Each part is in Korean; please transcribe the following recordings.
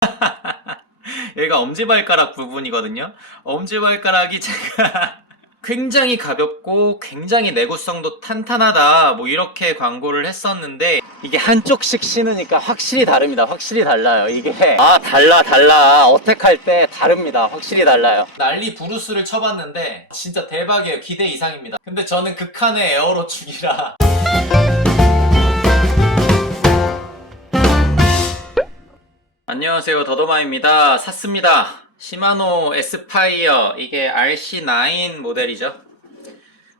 여기가 엄지발가락 부분이거든요. 엄지발가락이 제가 굉장히 가볍고 굉장히 내구성도 탄탄하다 뭐 이렇게 광고를 했었는데 이게 한쪽씩 신으니까 확실히 다릅니다. 확실히 달라요. 이게 아 달라 달라 어택할 때 다릅니다. 확실히 달라요. 난리 부루스를 쳐봤는데 진짜 대박이에요. 기대 이상입니다. 근데 저는 극한의 에어로 축이라 안녕하세요. 더도마입니다. 샀습니다. 시마노 에스파이어 이게 RC9 모델이죠?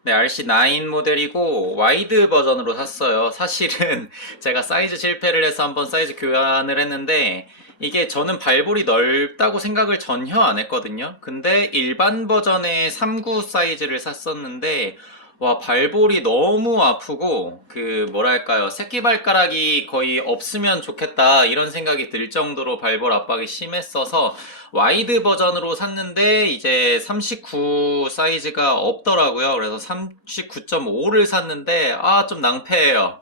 네 RC9 모델이고 와이드 버전으로 샀어요. 사실은 제가 사이즈 실패를 해서 한번 사이즈 교환을 했는데 이게 저는 발볼이 넓다고 생각을 전혀 안 했거든요. 근데 일반 버전의 39 사이즈를 샀었는데 와, 발볼이 너무 아프고, 그, 뭐랄까요. 새끼발가락이 거의 없으면 좋겠다, 이런 생각이 들 정도로 발볼 압박이 심했어서, 와이드 버전으로 샀는데, 이제 39 사이즈가 없더라고요. 그래서 39.5를 샀는데, 아, 좀 낭패예요.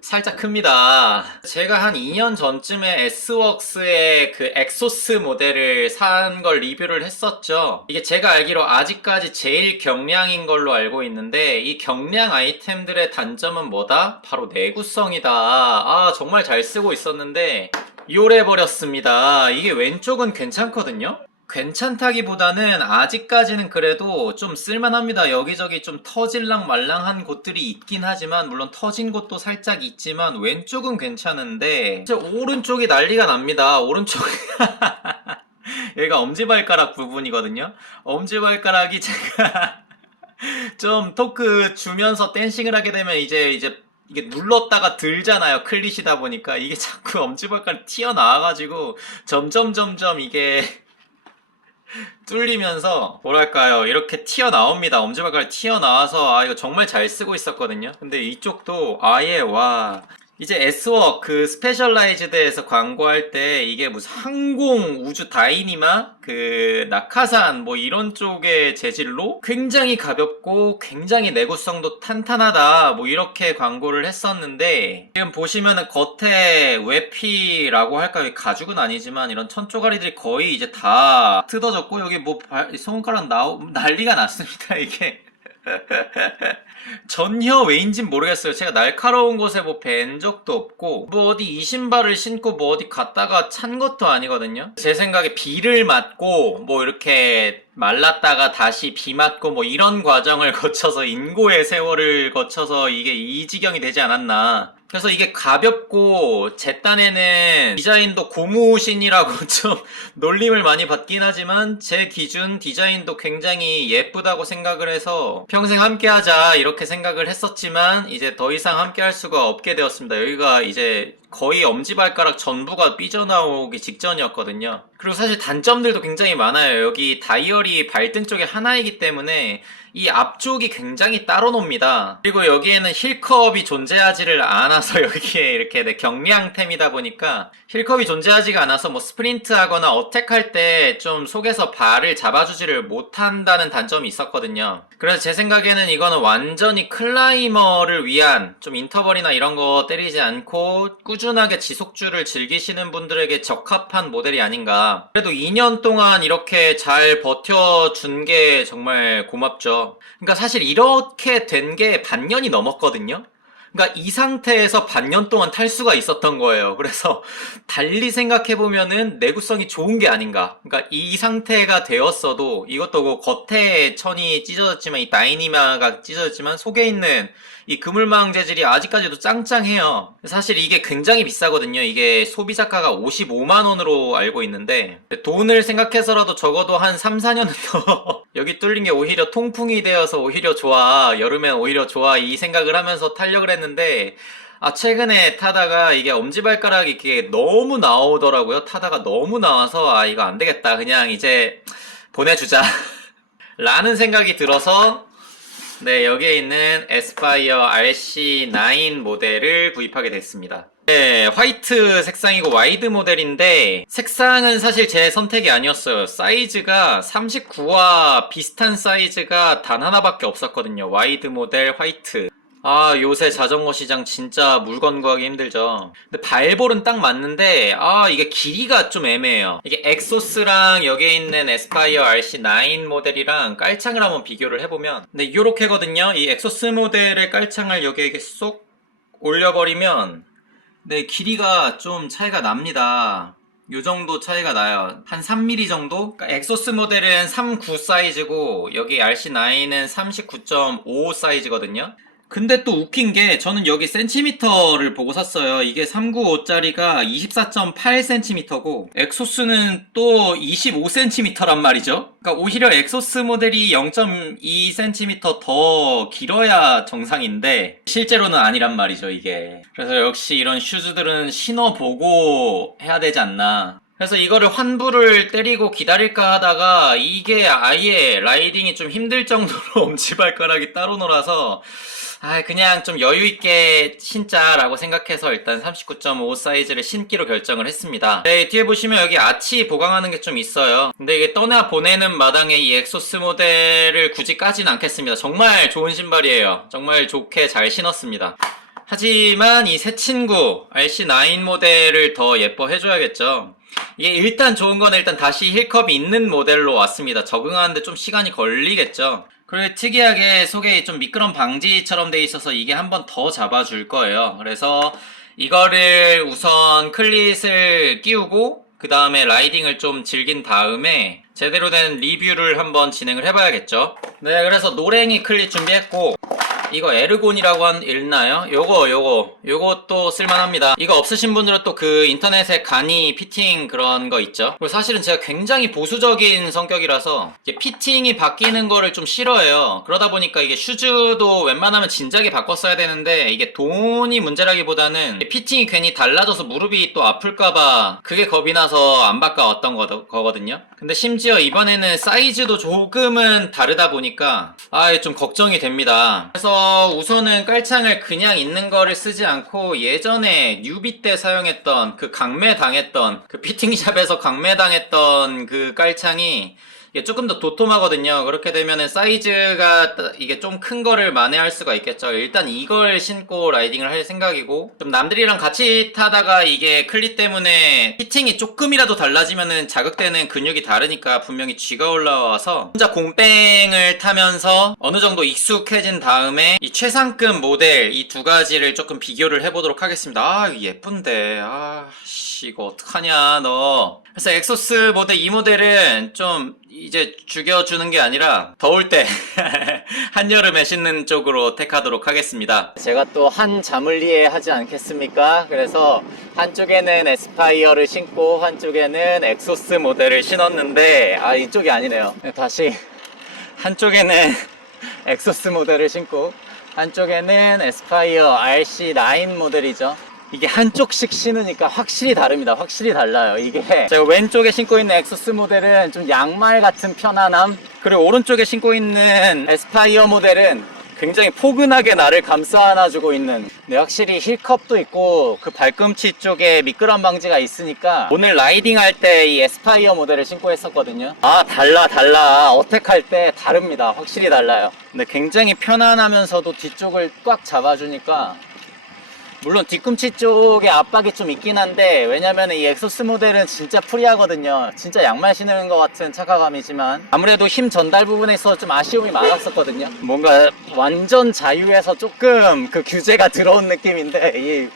살짝 큽니다. 제가 한 2년 전쯤에 S웍스의 그 엑소스 모델을 산 걸 리뷰를 했었죠. 이게 제가 알기로 아직까지 제일 경량인 걸로 알고 있는데 이 경량 아이템들의 단점은 뭐다? 바로 내구성이다. 아, 정말 잘 쓰고 있었는데 요래 버렸습니다. 이게 왼쪽은 괜찮거든요? 괜찮다기보다는 아직까지는 그래도 좀 쓸만합니다. 여기저기 좀 터질랑 말랑한 곳들이 있긴 하지만 물론 터진 곳도 살짝 있지만 왼쪽은 괜찮은데 이제 오른쪽이 난리가 납니다. 오른쪽 여기가 엄지발가락 부분이거든요. 엄지발가락이 제가 좀 토크 주면서 댄싱을 하게 되면 이제 이제 이게 눌렀다가 들잖아요. 클릿이다 보니까 이게 자꾸 엄지발가락 튀어나와가지고 점점 점점 이게 뚫리면서 뭐랄까요? 이렇게 튀어나옵니다. 엄지발가락 튀어나와서 아 이거 정말 잘 쓰고 있었거든요. 근데 이쪽도 아예 와 이제 S웍 그 스페셜라이즈드에서 광고할 때 이게 무슨 항공 우주 다이니마 그 낙하산 뭐 이런 쪽의 재질로 굉장히 가볍고 굉장히 내구성도 탄탄하다 뭐 이렇게 광고를 했었는데 지금 보시면은 겉에 외피라고 할까요? 가죽은 아니지만 이런 천조가리들이 거의 이제 다 뜯어졌고 여기 뭐 발- 손가락 나오 난리가 났습니다 이게 전혀 왜인진 모르겠어요. 제가 날카로운 곳에 뭐 뵌 적도 없고, 뭐 어디 이 신발을 신고 뭐 어디 갔다가 찬 것도 아니거든요. 제 생각에 비를 맞고, 뭐 이렇게 말랐다가 다시 비 맞고 뭐 이런 과정을 거쳐서 인고의 세월을 거쳐서 이게 이 지경이 되지 않았나. 그래서 이게 가볍고 제 딴에는 디자인도 고무신이라고 좀 놀림을 많이 받긴 하지만 제 기준 디자인도 굉장히 예쁘다고 생각을 해서 평생 함께하자 이렇게 생각을 했었지만 이제 더 이상 함께할 수가 없게 되었습니다. 여기가 이제 거의 엄지발가락 전부가 삐져나오기 직전이었거든요. 그리고 사실 단점들도 굉장히 많아요. 여기 다이얼이 발등 쪽에 하나이기 때문에 이 앞쪽이 굉장히 따로 놉니다. 그리고 여기에는 힐컵이 존재하지를 않아서 여기에 이렇게 네, 경량템이다 보니까 힐컵이 존재하지가 않아서 뭐 스프린트 하거나 어택할 때 좀 속에서 발을 잡아주지를 못한다는 단점이 있었거든요. 그래서 제 생각에는 이거는 완전히 클라이머를 위한 좀 인터벌이나 이런 거 때리지 않고 꾸준 하게 지속주를 즐기시는 분들에게 적합한 모델이 아닌가. 그래도 2년 동안 이렇게 잘 버텨준 게 정말 고맙죠. 그러니까 사실 이렇게 된 게 반년이 넘었거든요. 그러니까 이 상태에서 반년 동안 탈 수가 있었던 거예요. 그래서 달리 생각해 보면은 내구성이 좋은 게 아닌가. 그러니까 이 상태가 되었어도 이것도 그 겉에 천이 찢어졌지만 이 다이니마가 찢어졌지만 속에 있는 이 그물망 재질이 아직까지도 짱짱해요. 사실 이게 굉장히 비싸거든요. 이게 소비자가가 55만 원으로 알고 있는데 돈을 생각해서라도 적어도 한 3, 4년은 더 여기 뚫린 게 오히려 통풍이 되어서 오히려 좋아. 여름엔 오히려 좋아. 이 생각을 하면서 타려고 했는데 아, 최근에 타다가 이게 엄지발가락이 이게 너무 나오더라고요. 타다가 너무 나와서 아, 이거 안 되겠다. 그냥 이제 보내주자. 라는 생각이 들어서 네, 여기에 있는 에스파이어 RC9 모델을 구입하게 됐습니다. 네, 화이트 색상이고 와이드 모델인데 색상은 사실 제 선택이 아니었어요. 사이즈가 39와 비슷한 사이즈가 단 하나밖에 없었거든요. 와이드 모델 화이트. 아, 요새 자전거 시장 진짜 물건 구하기 힘들죠. 근데 발볼은 딱 맞는데, 아, 이게 길이가 좀 애매해요. 이게 엑소스랑 여기에 있는 에스파이어 RC9 모델이랑 깔창을 한번 비교를 해보면, 근데 이렇게 거든요. 이 엑소스 모델의 깔창을 여기에 이렇게 쏙 올려버리면, 네, 길이가 좀 차이가 납니다. 요 정도 차이가 나요. 한 3mm 정도? 그러니까 엑소스 모델은 39 사이즈고, 여기 RC9은 39.5 사이즈거든요. 근데 또 웃긴 게 저는 여기 센티미터를 보고 샀어요. 이게 395짜리가 24.8cm고 엑소스는 또 25cm란 말이죠. 그러니까 오히려 엑소스 모델이 0.2cm 더 길어야 정상인데 실제로는 아니란 말이죠, 이게. 그래서 역시 이런 슈즈들은 신어보고 해야 되지 않나. 그래서 이거를 환불을 때리고 기다릴까 하다가 이게 아예 라이딩이 좀 힘들 정도로 엄지발가락이 따로 놀아서 아, 그냥 좀 여유 있게 신자라고 생각해서 일단 39.5 사이즈를 신기로 결정을 했습니다. 네, 뒤에 보시면 여기 아치 보강하는 게 좀 있어요. 근데 이게 떠나 보내는 마당에 이 엑소스 모델을 굳이 까진 않겠습니다. 정말 좋은 신발이에요. 정말 좋게 잘 신었습니다. 하지만 이 새 친구 RC9 모델을 더 예뻐해줘야겠죠. 이게 일단 좋은 건 일단 다시 힐컵이 있는 모델로 왔습니다. 적응하는데 좀 시간이 걸리겠죠. 그리고 특이하게 속에 좀 미끄럼 방지처럼 돼 있어서 이게 한 번 더 잡아줄 거예요. 그래서 이거를 우선 클릿을 끼우고 그 다음에 라이딩을 좀 즐긴 다음에 제대로 된 리뷰를 한번 진행을 해봐야겠죠. 네, 그래서 노랭이 클릿 준비했고 이거 에르곤이라고 한 읽나요? 요거 요거 요것도 쓸만합니다. 이거 없으신 분들은 또 그 인터넷에 간이 피팅 그런 거 있죠. 그리고 사실은 제가 굉장히 보수적인 성격이라서 피팅이 바뀌는 거를 좀 싫어해요. 그러다 보니까 이게 슈즈도 웬만하면 진작에 바꿨어야 되는데 이게 돈이 문제라기보다는 피팅이 괜히 달라져서 무릎이 또 아플까봐 그게 겁이 나서 안 바꿔왔던 거- 거거든요. 근데 심지어 이번에는 사이즈도 조금은 다르다 보니까 아 좀 걱정이 됩니다. 그래서 우선은 깔창을 그냥 있는 거를 쓰지 않고 예전에 뉴비 때 사용했던 그 강매 당했던 그 피팅샵에서 강매 당했던 그 깔창이 이게 조금 더 도톰하거든요. 그렇게 되면은 사이즈가 따- 이게 좀 큰 거를 만회할 수가 있겠죠. 일단 이걸 신고 라이딩을 할 생각이고 좀 남들이랑 같이 타다가 이게 클릿 때문에 피팅이 조금이라도 달라지면은 자극되는 근육이 다르니까 분명히 쥐가 올라와서 혼자 공뺑을 타면서 어느 정도 익숙해진 다음에 이 최상급 모델 이 두 가지를 조금 비교를 해보도록 하겠습니다. 아 예쁜데 아 씨 이거 어떡하냐 너. 그래서 엑소스 모델 이 모델은 좀 이제 죽여주는 게 아니라 더울 때 한여름에 신는 쪽으로 택하도록 하겠습니다. 제가 또 한 자물리에 하지 않겠습니까? 그래서 한쪽에는 에스파이어를 신고 한쪽에는 엑소스 모델을 신었는데 아 이쪽이 아니네요. 다시 한쪽에는 엑소스 모델을 신고 한쪽에는 에스파이어 RC9 모델이죠. 이게 한쪽씩 신으니까 확실히 다릅니다. 확실히 달라요. 이게. 제가 왼쪽에 신고 있는 엑소스 모델은 좀 양말 같은 편안함 그리고 오른쪽에 신고 있는 에스파이어 모델은 굉장히 포근하게 나를 감싸 안아주고 있는. 네, 확실히 힐컵도 있고 그 발꿈치 쪽에 미끄럼 방지가 있으니까 오늘 라이딩 할 때 이 에스파이어 모델을 신고 했었거든요. 아 달라 달라. 어택할 때 다릅니다. 확실히 달라요. 근데 굉장히 편안하면서도 뒤쪽을 꽉 잡아주니까 물론 뒤꿈치 쪽에 압박이 좀 있긴 한데 왜냐면 이 엑소스 모델은 진짜 프리하거든요. 진짜 양말 신는 것 같은 착화감이지만 아무래도 힘 전달 부분에서 좀 아쉬움이 많았었거든요. 뭔가 완전 자유에서 조금 그 규제가 들어온 느낌인데 이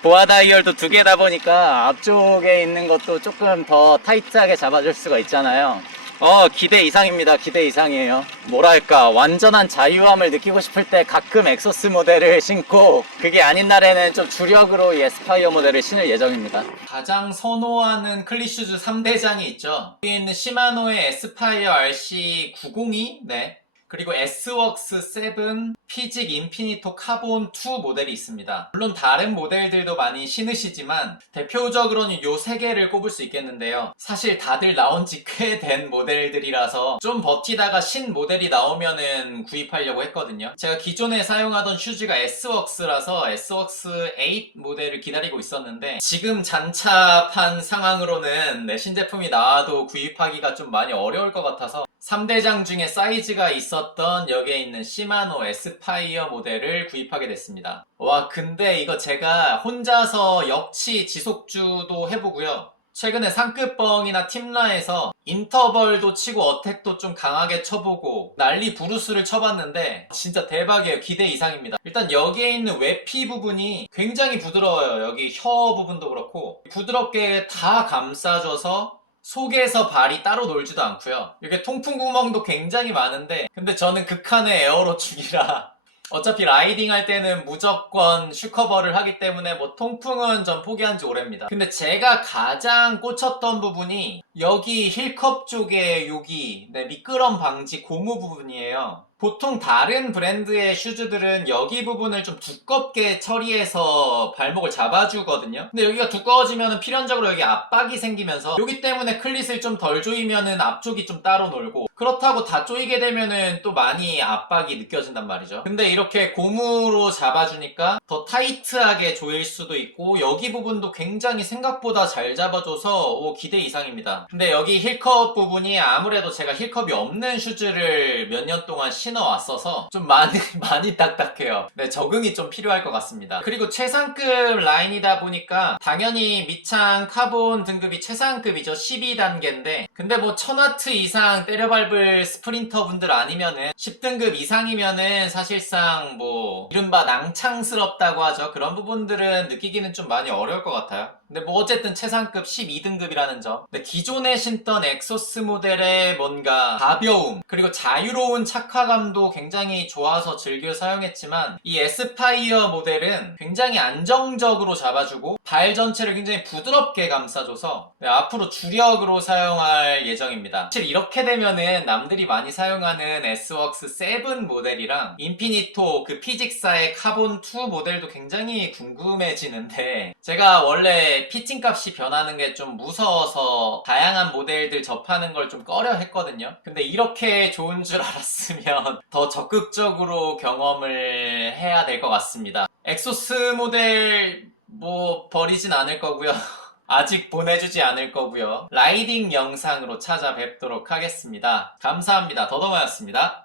보아 다이얼도 두 개다 보니까 앞쪽에 있는 것도 조금 더 타이트하게 잡아줄 수가 있잖아요 어 기대 이상입니다. 기대 이상이에요. 뭐랄까 완전한 자유함을 느끼고 싶을 때 가끔 엑소스 모델을 신고 그게 아닌 날에는 좀 주력으로 이 에스파이어 모델을 신을 예정입니다. 가장 선호하는 클리슈즈 3대장이 있죠. 여기 있는 시마노의 에스파이어 RC902 네 그리고 S웍스 7, 피직 인피니토 카본 2 모델이 있습니다. 물론 다른 모델들도 많이 신으시지만 대표적으로는 요 세 개를 꼽을 수 있겠는데요. 사실 다들 나온 지 꽤 된 모델들이라서 좀 버티다가 신 모델이 나오면은 구입하려고 했거든요. 제가 기존에 사용하던 슈즈가 S웍스라서 S웍스 8 모델을 기다리고 있었는데 지금 잔차판 상황으로는 네, 신제품이 나와도 구입하기가 좀 많이 어려울 것 같아서 3대장 중에 사이즈가 있었던 여기에 있는 시마노 에스파이어 모델을 구입하게 됐습니다. 와, 근데 이거 제가 혼자서 역치 지속주도 해보고요. 최근에 상급뻥이나 팀라에서 인터벌도 치고 어택도 좀 강하게 쳐보고 난리 부루스를 쳐봤는데 진짜 대박이에요. 기대 이상입니다. 일단 여기에 있는 외피 부분이 굉장히 부드러워요. 여기 혀 부분도 그렇고 부드럽게 다 감싸줘서 속에서 발이 따로 놀지도 않고요. 이게 통풍 구멍도 굉장히 많은데 근데 저는 극한의 에어로 중이라 어차피 라이딩 할 때는 무조건 슈커버를 하기 때문에 뭐 통풍은 전 포기한 지 오래입니다. 근데 제가 가장 꽂혔던 부분이 여기 힐컵 쪽에 여기 네, 미끄럼 방지 고무 부분이에요. 보통 다른 브랜드의 슈즈들은 여기 부분을 좀 두껍게 처리해서 발목을 잡아주거든요. 근데 여기가 두꺼워지면 필연적으로 여기 압박이 생기면서 여기 때문에 클릿을 좀 덜 조이면은 앞쪽이 좀 따로 놀고 그렇다고 다 조이게 되면은 또 많이 압박이 느껴진단 말이죠. 근데 이렇게 고무로 잡아주니까 더 타이트하게 조일 수도 있고 여기 부분도 굉장히 생각보다 잘 잡아줘서 오, 기대 이상입니다. 근데 여기 힐컵 부분이 아무래도 제가 힐컵이 없는 슈즈를 몇 년 동안 신어왔어서 좀 많이 많이 딱딱해요. 네, 적응이 좀 필요할 것 같습니다. 그리고 최상급 라인이다 보니까 당연히 밑창 카본 등급이 최상급이죠. 12단계인데 근데 뭐 1000와트 이상 때려 밟을 스프린터 분들 아니면은 10등급 이상이면은 사실상 뭐 이른바 낭창스럽다고 하죠. 그런 부분들은 느끼기는 좀 많이 어려울 것 같아요. 근데 뭐 어쨌든 최상급 12등급이라는 점. 근데 기존에 신던 엑소스 모델의 뭔가 가벼움 그리고 자유로운 착화감도 굉장히 좋아서 즐겨 사용했지만 이 에스파이어 모델은 굉장히 안정적으로 잡아주고 발 전체를 굉장히 부드럽게 감싸줘서 네, 앞으로 주력으로 사용할 예정입니다. 사실 이렇게 되면은 남들이 많이 사용하는 S웍스 7 모델이랑 인피니토 그 피직사의 카본 2 모델도 굉장히 궁금해지는데 제가 원래 피팅 값이 변하는 게 좀 무서워서 다양한 모델들 접하는 걸 좀 꺼려 했거든요. 근데 이렇게 좋은 줄 알았으면 더 적극적으로 경험을 해야 될 것 같습니다. 엑소스 모델 뭐 버리진 않을 거고요. 아직 보내주지 않을 거고요. 라이딩 영상으로 찾아뵙도록 하겠습니다. 감사합니다. 더더마였습니다.